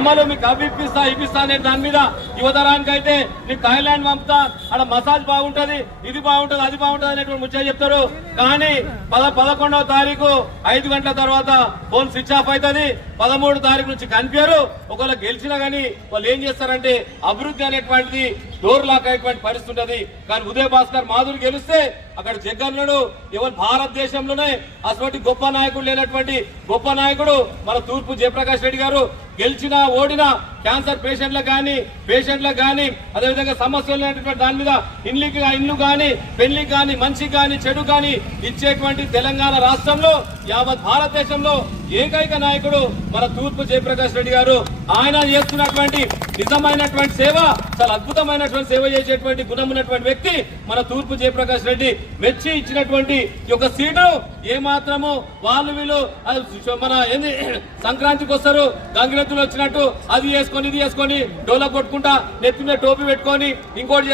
అమ్మలు మీకు అవి ఇప్పిస్తా అనే దాని మీద యువతరానికి అయితే నీకు థాయిలాండ్ పంపుతా అక్కడ మసాజ్ బాగుంటది, ఇది బాగుంటది, అది బాగుంటది అనేటువంటి ముచ్చట చెప్తారు. కానీ 11వ తారీఖు 5 గంటల తర్వాత ఫోన్ స్విచ్ ఆఫ్ అవుతుంది. 13 తారీఖు నుంచి కనిపించారు. ఒకవేళ గెలిచినా గానీ వాళ్ళు ఏం చేస్తారంటే అభివృద్ధి అనేటువంటిది డోర్ లాక్ అయ్యేటువంటి పరిస్థితి ఉంటది. కానీ ఉదయ్ భాస్కర్ మాధురి గెలిస్తే అక్కడ జగన్నుడు ఎవరు భారతదేశంలోనే అటువంటి గొప్ప నాయకుడు లేనటువంటి గొప్ప నాయకుడు మన తూర్పు జయప్రకాష్ రెడ్డి గారు. గెలిచినా ఓడినా క్యాన్సర్ పేషెంట్లకు కానీ అదేవిధంగా సమస్యలు లేనటువంటి దాని మీద ఇల్లు కానీ పెళ్లికి కానీ మంచికి కానీ చెడు కానీ ఇచ్చేటువంటి తెలంగాణ రాష్ట్రంలో యావత్ భారతదేశంలో ఏకైక నాయకుడు మన తూర్పు జయప్రకాష్ రెడ్డి గారు. ఆయన చేస్తున్నటువంటి నిజమైనటువంటి సేవ, చాలా అద్భుతమైనటువంటి సేవ చేసేటువంటి గుణం ఉన్నటువంటి వ్యక్తి మన తూర్పు జయప్రకాష్ రెడ్డి. మెచ్చి ఇచ్చినటువంటి ఈ యొక్క సీటు ఏమాత్రము వాళ్ళు వీళ్ళు మన ఏంది సంక్రాంతికి వస్తారు గంగిరెద్దులు వచ్చినట్టు అది చేసుకొని ఇది చేసుకొని డోలా కొట్టుకుంటా నెత్తి మీద టోపీ పెట్టుకొని ఇంకోటి